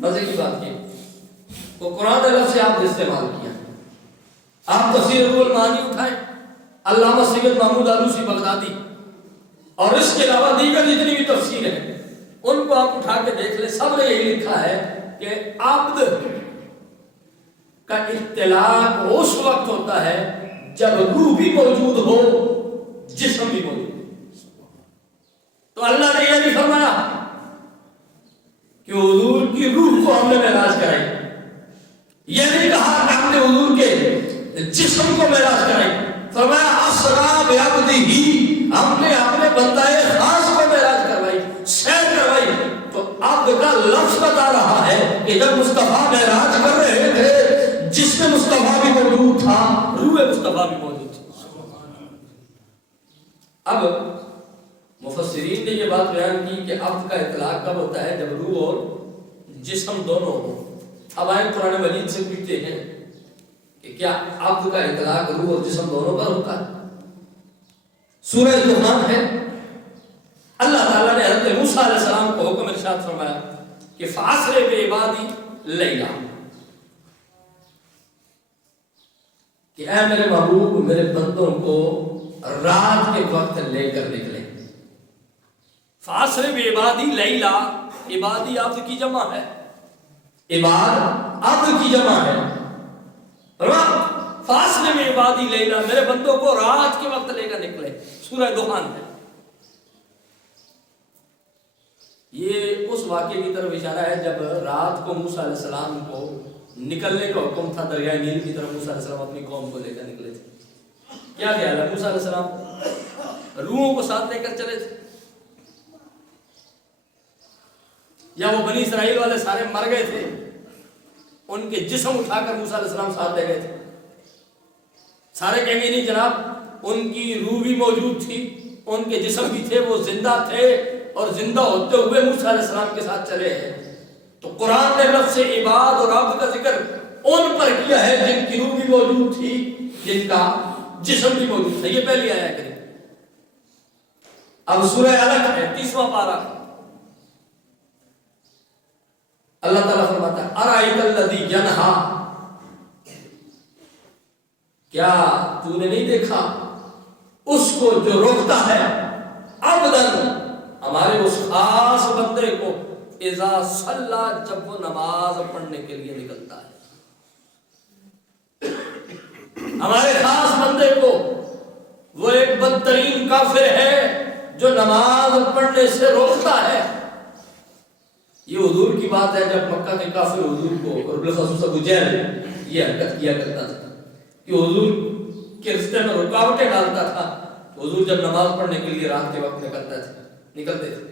مزے کی بات کی تو قرآن لفظ سے آپ نے استعمال کیا. آپ تفسیر روح المعانی اٹھائیں علامہ سید محمود آلوسی بغدادی اور اس کے علاوہ دیگر جتنی بھی تفسیر ہیں ان کو آپ اٹھا کے دیکھ لیں. سب نے یہی لکھا ہے کہ عبد کا اطلاق اس وقت ہوتا ہے جب روح بھی موجود ہو جسم بھی موجود ہو. تو اللہ نے یہ بھی فرمایا کہ حضور کی روح کو ہم نے معراج کرائی. یہ نہیں کہا کہ ہم نے حضور کے جسم کو معراج کرائی. فرمایا اسرا بعبدہ، ہم نے اپنے بندہ خاص کو معراج کروائی، سیر کروائی. تو عبد کا لفظ بتا رہا ہے کہ جب مصطفیٰ معراج کر رہے تھے جسم مصطفیٰ بھی موجود تھا، روح مصطفیٰ بھی موجود تھی. اب مفسرین نے یہ بات بیان کی کہ عبد کا اطلاق کب ہوتا ہے؟ جب روح اور جسم دونوں ہو. اب آئے قرآن مجید سے پوچھتے ہیں کہ کیا عبد کا اطلاق روح اور جسم دونوں پر ہوتا ہے؟ سورہ دخان ہے. اللہ تعالیٰ نے حضرت موسیٰ علیہ السلام کو حکم ارشاد فرمایا کہ فَأَسْرِ بِعِبَادِی لیلا، کہ اے میرے محبوب میرے بندوں کو رات کے وقت لے کر نکلے. فَأَسْرِ بِعِبَادِی لیلا، عبادی عبد کی جمع ہے، عباد عبد کی جمع ہے. فاصلے میں عبادی لیلا، میرے بندوں کو رات کے وقت لے کر نکلے. سورہ دخان ہے. یہ اس واقعے کی طرف اشارہ ہے جب رات کو موسیٰ علیہ السلام کو نکلنے کا حکم تھا دریائے نیل کی طرف. موسیٰ علیہ السلام اپنی قوم کو لے کر نکلے تھے. کیا خیال ہے؟ موسیٰ علیہ السلام روحوں کو ساتھ لے کر چلے تھے یا وہ بنی اسرائیل والے سارے مر گئے تھے ان کے جسم اٹھا کر موسیٰ علیہ السلام ساتھ لے گئے تھے؟ سارے کہیں گے نہیں جناب، ان کی روح بھی موجود تھی، ان کے جسم بھی تھے، وہ زندہ تھے اور زندہ ہوتے ہوئے موسیٰ علیہ السلام کے ساتھ چلے ہیں. تو قرآن نے لفظ عباد اور عبد کا ذکر ان پر کیا ہے جن کی روح بھی موجود تھی، جن کا جسم بھی موجود تھا. یہ پہلی آیا کریں. اب سورہ الگ ہے 30واں پارہ. اللہ تعالیٰ فرماتا ہے ارأیت الذی ینہا، کیا تو نے نہیں دیکھا اس کو جو روکتا ہے عبدن، ہمارے اس خاص بندے کو، اذا صلی، جب وہ نماز پڑھنے کے لیے نکلتا ہے. ہمارے خاص بندے کو، وہ ایک بدترین کافر ہے جو نماز پڑھنے سے روکتا ہے. یہ حضور کی بات ہے جب مکہ کے کافر حضور کو اور بالخصوص ابو جہل یہ حرکت کیا کرتا تھا کہ حضور کے رستے میں رکاوٹیں ڈالتا تھا. حضور جب نماز پڑھنے کے لیے رات کے وقت نکلتے تھے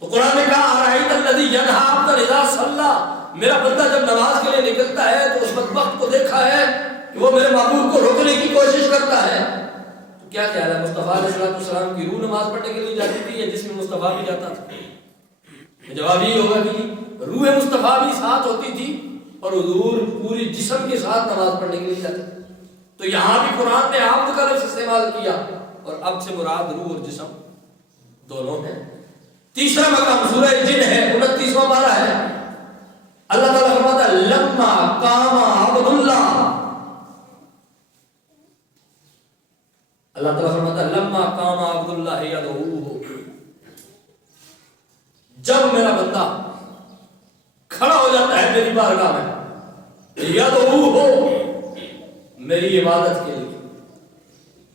تو قرآن نے کہا ارأیت الذی ینہا عبدا اذا صلی، میرا بندہ جب نماز کے لیے نکلتا ہے تو اس بدبخت کو دیکھا ہے کہ وہ میرے محبوب کو روکنے کی کوشش کرتا ہے. تو کیا خیال ہے؟ مصطفیٰ علیہ السلام کی روح نماز پڑھنے کے لیے جاتی تھی یا جسم مصطفیٰ بھی جاتا تھا؟ جواب یہ ہوگا کہ روح مصطفیٰ بھی ساتھ ہوتی تھی اور حضور پوری جسم کے ساتھ نماز پڑھنے کے لیے جاتے تھے. تو یہاں بھی قرآن نے عبد کا لفظ استعمال کیا اور عبد سے مراد روح اور جسم دونوں ہیں. تیسرا مقام سورہ جن ہے 29واں پارہ ہے. اللہ تعالیٰ فرماتا ہے لما قام عبد اللہ، اللہ تعالیٰ فرماتا ہے لما قام عبد اللہ یدعوہ، جب میرا بندہ کھڑا ہو جاتا ہے میری بارگاہ میں، یدعوہ، میری عبادت کے لیے،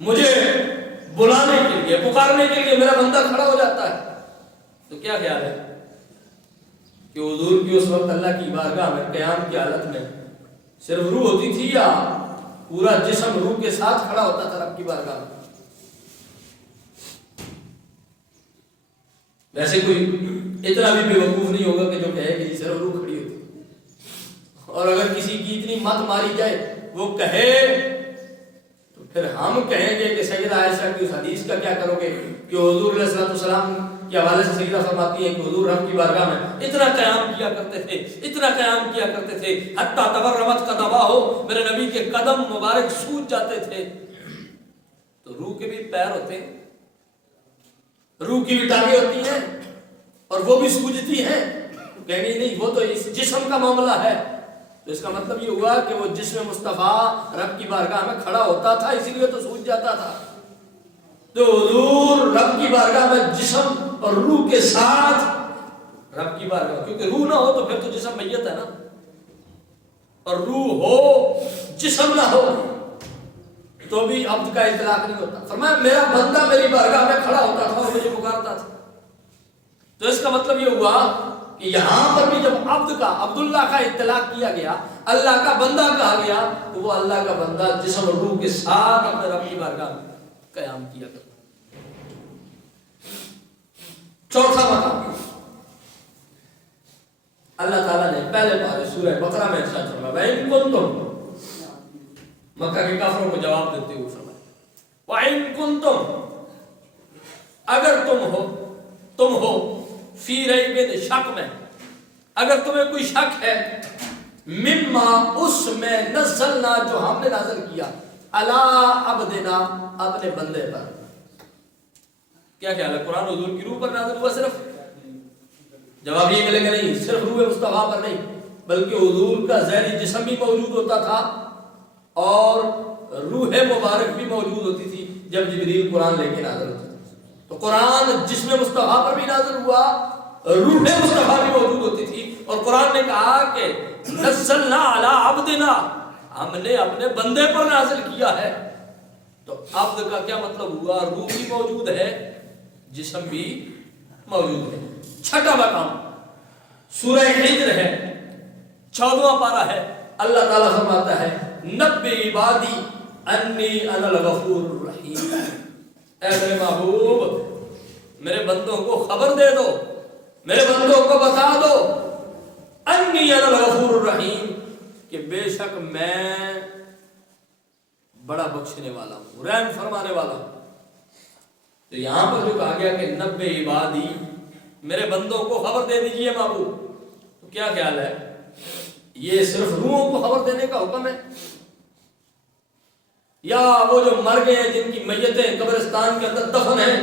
مجھے بلانے کے لیے، پکارنے کے لیے میرا بندہ کھڑا ہو جاتا ہے. تو کیا خیال ہے کہ حضور کی اس وقت اللہ کی بارگاہ میں قیام کی حالت میں صرف روح ہوتی تھی یا پورا جسم روح کے ساتھ کھڑا ہوتا تھا رب کی بارگاہ میں؟ ویسے کوئی اتنا بھی بے وقوف نہیں ہوگا کہ جو کہے کہ صرف روح کھڑی ہوتی. اور اگر کسی کی اتنی مت ماری جائے وہ کہے تو پھر ہم کہیں گے کہ سیدہ عائشہ کی اس حدیث کا کیا کرو گے کہ حضور علیہ السلام کے حوالے سے سیدہ فرماتی ہیں کہ حضور رب کی بارگاہ میں اتنا قیام کیا کرتے تھے، اتنا قیام کیا کرتے تھے، حتیٰ تورمت قدماہ، میرے نبی کے قدم مبارک سوج جاتے تھے. تو روح کے بھی پیر ہوتے ہیں، روح کی بھی ٹانگیں ہوتی ہیں اور وہ بھی سوجتی ہیں. تو کہیں گے نہیں وہ تو اس جسم کا معاملہ ہے، تو اس کا مطلب یہ ہوا کہ وہ جسم مصطفیٰ رب کی بارگاہ میں کھڑا ہوتا تھا اسی لیے تو سوج جاتا تھا۔ تو حضور رب کی بارگاہ میں جسم اور روح کے ساتھ رب کی بارگاہ، کیونکہ روح نہ ہو تو پھر تو جسم میت ہے نا، اور روح ہو جسم نہ ہو تو بھی عبد کا اطلاق نہیں ہوتا۔ فرمایا میرا بندہ میری بارگاہ میں کھڑا ہوتا تھا اور مجھے پکارتا تھا۔ تو اس کا مطلب یہ ہوا کہ یہاں پر بھی جب عبد کا، عبداللہ کا اطلاق کیا گیا، اللہ کا بندہ کہا گیا، تو وہ اللہ کا بندہ جسم اور روح کے ساتھ اپنے رب کی بارگاہ میں قیام کیا کرتا۔ چوتھا مقام اللہ تعالیٰ نے پہلے پارے سورہ بقرہ میں ارشاد فرمایا وَإِن كُنتُمْ، مکہ کے کافروں کو جواب دیتے ہوئے فرمایا وَإِن كُنتُمْ، اگر تم ہو فی ریب، شک میں، اگر تمہیں کوئی شک ہے، مما، اس میں، نزلنا، جو ہم نے نازل کیا، علی عبدنا، اپنے بندے پر۔ کیا خیال ہے قرآن حضور کی روح پر نازل ہوا صرف؟ جواب یہ ملے گا نہیں، صرف روح مصطفیٰ پر نہیں، بلکہ حضور کا ذہنی جسم بھی موجود ہوتا تھا اور روح مبارک بھی موجود ہوتی تھی جب جبریل قرآن لے کے نازل ہوتا تھا۔ تو قرآن جسم مصطفیٰ پر بھی نازل ہوا، روح مصطفیٰ بھی موجود ہوتی تھی، اور قرآن نے کہا کہ نزلنا علی عبدنا، ہم نے اپنے بندے پر نازل کیا ہے۔ تو عبد کا کیا مطلب ہوا؟ روح بھی موجود ہے، جسم بھی موجود ہے۔ چھٹا مقام سورہ ہجر ہے، 14واں پارہ ہے، اللہ تعالیٰ فرماتا ہے نبئ عبادی انی انا الغفور الرحیم، اے میرے محبوب میرے بندوں کو خبر دے دو، میرے بندوں کو بتا دو، انی انا الغفور الرحیم، کہ بے شک میں بڑا بخشنے والا ہوں، رحم فرمانے والا ہوں۔ تو یہاں پر جو کہا گیا کہ نبئ عبادی، میرے بندوں کو خبر دے دیجئے محبوب، تو کیا خیال ہے یہ صرف روحوں کو خبر دینے کا حکم ہے، یا وہ جو مر گئے ہیں جن کی میتیں قبرستان کے اندر دفن ہیں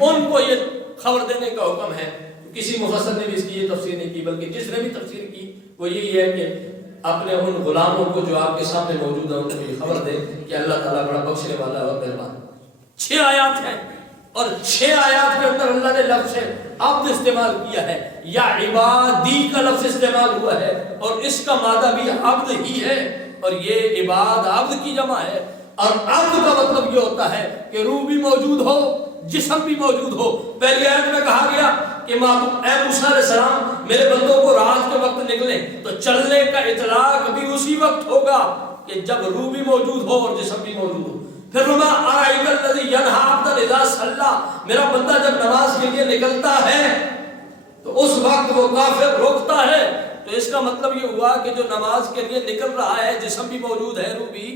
ان کو یہ خبر دینے کا حکم ہے؟ کسی مفسر نے بھی اس کی یہ تفسیر نہیں کی، بلکہ جس نے بھی تفسیر کی وہ یہی ہے کہ اپنے ان غلاموں کو جو آپ کے سامنے موجود ہیں ان کو یہ خبر دے کہ اللہ تعالیٰ بڑا بخشنے والا اور مہربان۔ 6 آیات ہیں اور 6 آیات کے اندر اللہ نے لفظ عبد استعمال کیا ہے، یا عبادی کا لفظ استعمال ہوا ہے، اور اس کا مادہ بھی عبد ہی ہے، اور یہ عباد عبد کی جمع ہے۔ اور عبد کا مطلب یہ ہوتا ہے کہ روح بھی موجود ہو، جسم بھی موجود ہو۔ پہلی آیت میں کہا گیا کہ اے موسیٰ علیہ السلام میرے بندوں کو رات کے وقت نکلیں، تو چلنے کا اطلاق بھی اسی وقت ہوگا کہ جب روح بھی موجود ہو اور جسم بھی موجود ہو۔ پھر ارأیت الذی ینہی عبدا اذا صلی، میرا بندہ جب نماز کے لیے نکلتا ہے تو اس وقت وہ کافر روکتا ہے، تو اس کا مطلب یہ ہوا کہ جو نماز کے لیے نکل رہا ہے جسم بھی موجود ہے، روح بھی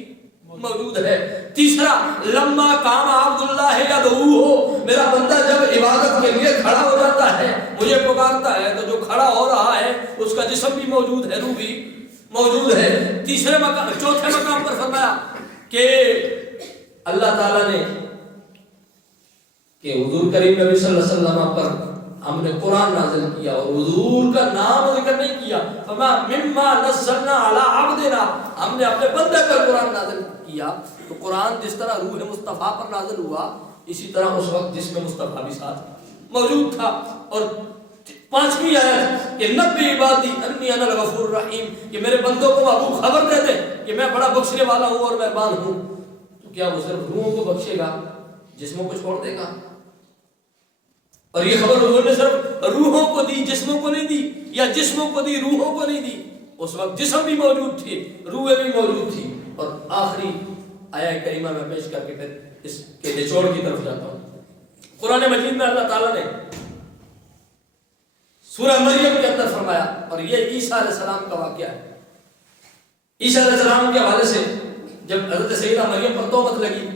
موجود ہے۔ تیسرا، لما قام عبداللہ یدعوہ، میرا بندہ جب عبادت کے لیے کھڑا ہو جاتا ہے، مجھے پکارتا ہے، تو جو کھڑا ہو رہا ہے اس کا جسم بھی موجود ہے، روح بھی موجود ہے۔ چوتھے مقام پر فرمایا کہ اللہ تعالیٰ نے کہ حضور کریم نبی صلی اللہ علیہ وسلم پر ہم نے قرآن نازل کیا اور حضور کا نام ذکر نہیں کیا، فرمایا مما نزلنا علی عبدنا، ہم نے اپنے بندے پر قرآن نازل کیا۔ تو قرآن جس طرح روح مصطفیٰ پر نازل ہوا، اسی طرح اس وقت جسم مصطفیٰ بھی ساتھ موجود تھا۔ اور 5ویں آیت کہ نبئ عبادی انی انا الغفور الرحیم، کہ میرے بندوں کو محبوب خبر دے دے کہ میں بڑا بخشنے والا ہوں اور مہربان ہوں۔ تو کیا وہ صرف روحوں کو بخشے گا، جسموں کو چھوڑ دے گا؟ اور یہ خبر حضور نے صرف روحوں کو دی، جسموں کو نہیں دی، یا جسموں کو دی روحوں کو نہیں دی۔ اس وقت جسم بھی موجود تھی، روحیں بھی موجود تھی۔ اور آخری آیہ کریمہ میں پیش کر کے پھر اس کے نچوڑ کی طرف جاتا ہوں۔ قرآن مجید میں اللہ تعالیٰ نے سورہ مریم کے اندر فرمایا، اور یہ عیسیٰ علیہ السلام کا واقعہ ہے۔ عیسیٰ علیہ السلام کے حوالے سے جب حضرت سیدہ مریم پر تہمت لگی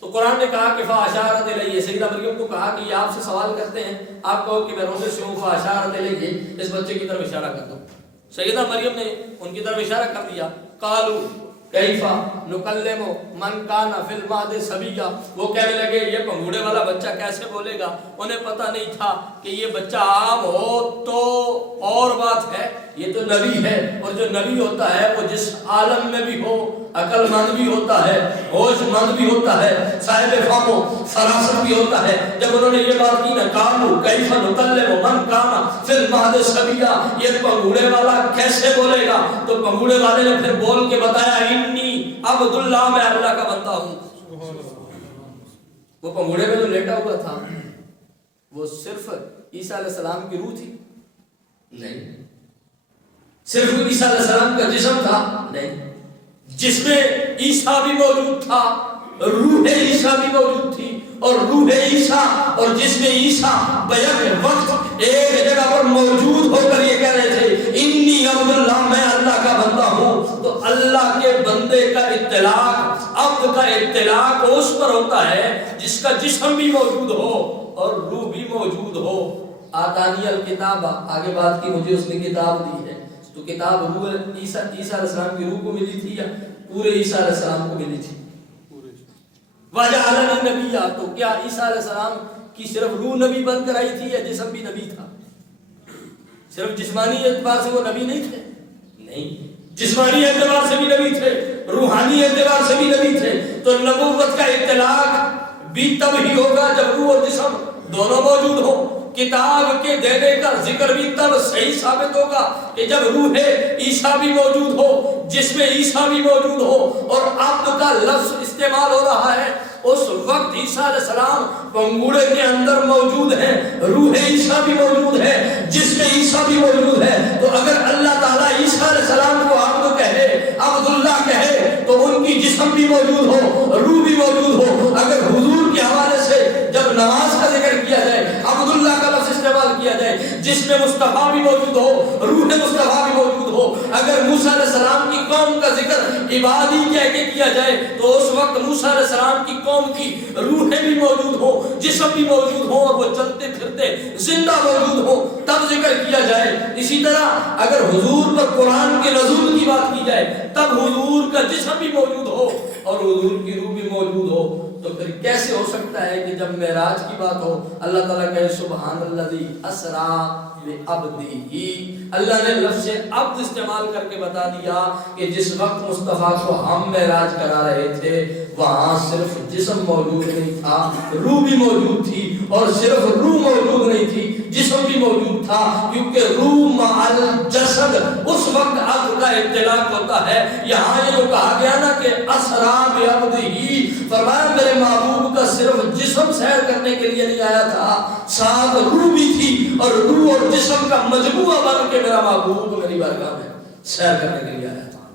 تو قرآن نے کہا کہ فاشارت الیہ، سیدہ مریم کو کہا کہ یہ آپ سے سوال کرتے ہیں، آپ کہو کہ میں روزے سے ہوں، فاشارت الیہ، اس بچے کی طرف اشارہ کر دو۔ سیدہ مریم نے ان کی طرف اشارہ کر دیا۔ قالو، کیفا نکلم من کان فی المہد صبیا، وہ کہنے لگے یہ پنگوڑے والا بچہ کیسے بولے گا؟ انہیں پتہ نہیں تھا کہ یہ بچہ عام ہو تو اور بات ہے، یہ تو نبی ہے، اور جو نبی ہوتا ہے وہ جس عالم میں بھی ہو عقل مند بھی ہوتا ہے، ہوش مند بھی ہوتا ہے، صاحب فہم و فراست بھی ہوتا ہے۔ جب انہوں نے یہ بات کی نا کانو کیف نکلم من کان فی المہد صبیا، یہ پنگوڑے والا کیسے بولے گا؟ تو پنگوڑے والے نے پھر بول کے بتایا انی عبداللہ، میں اللہ کا بندہ ہوں۔ وہ پنگوڑے میں جو لیٹا ہوا تھا وہ صرف عیسیٰ علیہ السلام کی روح تھی؟ نہیں۔ صرف عیسیٰ علیہ السلام کا جسم تھا؟ نہیں۔ جس میں عیسیٰ بھی موجود تھا، روح عیسیٰ بھی موجود تھی، اور روح عیسیٰ اور جس میں عیسیٰ بیک وقت ایک جگہ پر موجود ہو کر یہ کہہ رہے تھے انی عبداللہ، میں اللہ کا بندہ ہوں۔ تو اللہ کے بندے کا اطلاق، عبد کا اطلاق اس پر ہوتا ہے جس کا جسم بھی موجود ہو اور روح بھی موجود ہو۔ آتانی الکتاب، آگے بات کی مجھے اس نے کتاب دی ہے، تو کتاب روح عیسیٰ علیہ السلام کی روح کو ملی تھی یا پورے عیسیٰ علیہ السلام کو ملی تھی؟ وَجَعَلَنِي نَبِيًّا، تو کیا عیسیٰ علیہ السلام کی صرف روح نبی بن کر آئی تھی یا جسم بھی نبی تھا؟ صرف جسمانی اعتبار سے وہ نبی نہیں تھے؟ نہیں، جسمانی اعتبار سے بھی نبی تھے، روحانی اعتبار سے بھی نبی تھے۔ تو نبوت کا اطلاق بھی تب ہی ہوگا جب روح اور جسم دونوں موجود ہو۔ کتاب کے دینے کا ذکر بھی تب صحیح ثابت ہوگا کہ جب روح عیسیٰ بھی موجود ہو، جس میں عیسیٰ بھی موجود ہو، اور عبد کا لفظ استعمال ہو رہا ہے۔ اس وقت عیسیٰ علیہ السلام پنگوڑے کے اندر موجود ہیں، روح عیسیٰ بھی موجود ہے، جس میں عیسیٰ بھی موجود ہے۔ تو اگر اللہ تعالیٰ عیسیٰ علیہ السلام کو عبد کہے، عبداللہ کہے، تو ان کی جسم بھی موجود ہو، روح بھی موجود ہو۔ اگر حضور کے حوالے سے جب نماز کا ذکر کیا جائے، عبداللہ کا لفظ استعمال کیا جائے، جس میں مصطفیٰ بھی موجود ہو، روح مصطفیٰ بھی موجود ہو۔ اگر موسیٰ علیہ السلام کی قوم کا ذکر عبادی کہہ کے کیا جائے تو اس وقت موسیٰ علیہ السلام کی قوم کی روحیں بھی موجود ہو، جسم بھی موجود ہو، اور وہ چلتے پھرتے زندہ موجود ہو، تب ذکر کیا جائے۔ اسی طرح اگر حضور پر قرآن کے نزول کی بات کی جائے تب حضور کا جسم بھی موجود ہو اور حضور کی روح بھی موجود ہو۔ تو پھر کیسے ہو سکتا ہے کہ جب معراج کی بات ہو اللہ تعالیٰ کہے سبحان الذی اسریٰ بعبدہ، اللہ نے لفظ عبد استعمال کر کے بتا دیا کہ جس وقت مصطفیٰ کو ہم معراج کرا رہے تھے وہاں صرف جسم موجود نہیں تھا، روح بھی موجود تھی، اور صرف روح موجود نہیں تھی، جسم بھی موجود تھا، کیونکہ روح مع الجسد اس وقت عبد کا اطلاق ہوتا ہے۔ یہاں یہ جو کہا گیا نا کہ اسریٰ بعبدہ، فرمایا میرے محبوب کا صرف جسم سیر کرنے کے لیے نہیں آیا تھا، ساتھ روح بھی تھی، اور روح اور جسم کا مجموعہ بن کے میرا محبوب میری بارگاہ میں سیر کرنے کے لیے آیا تھا۔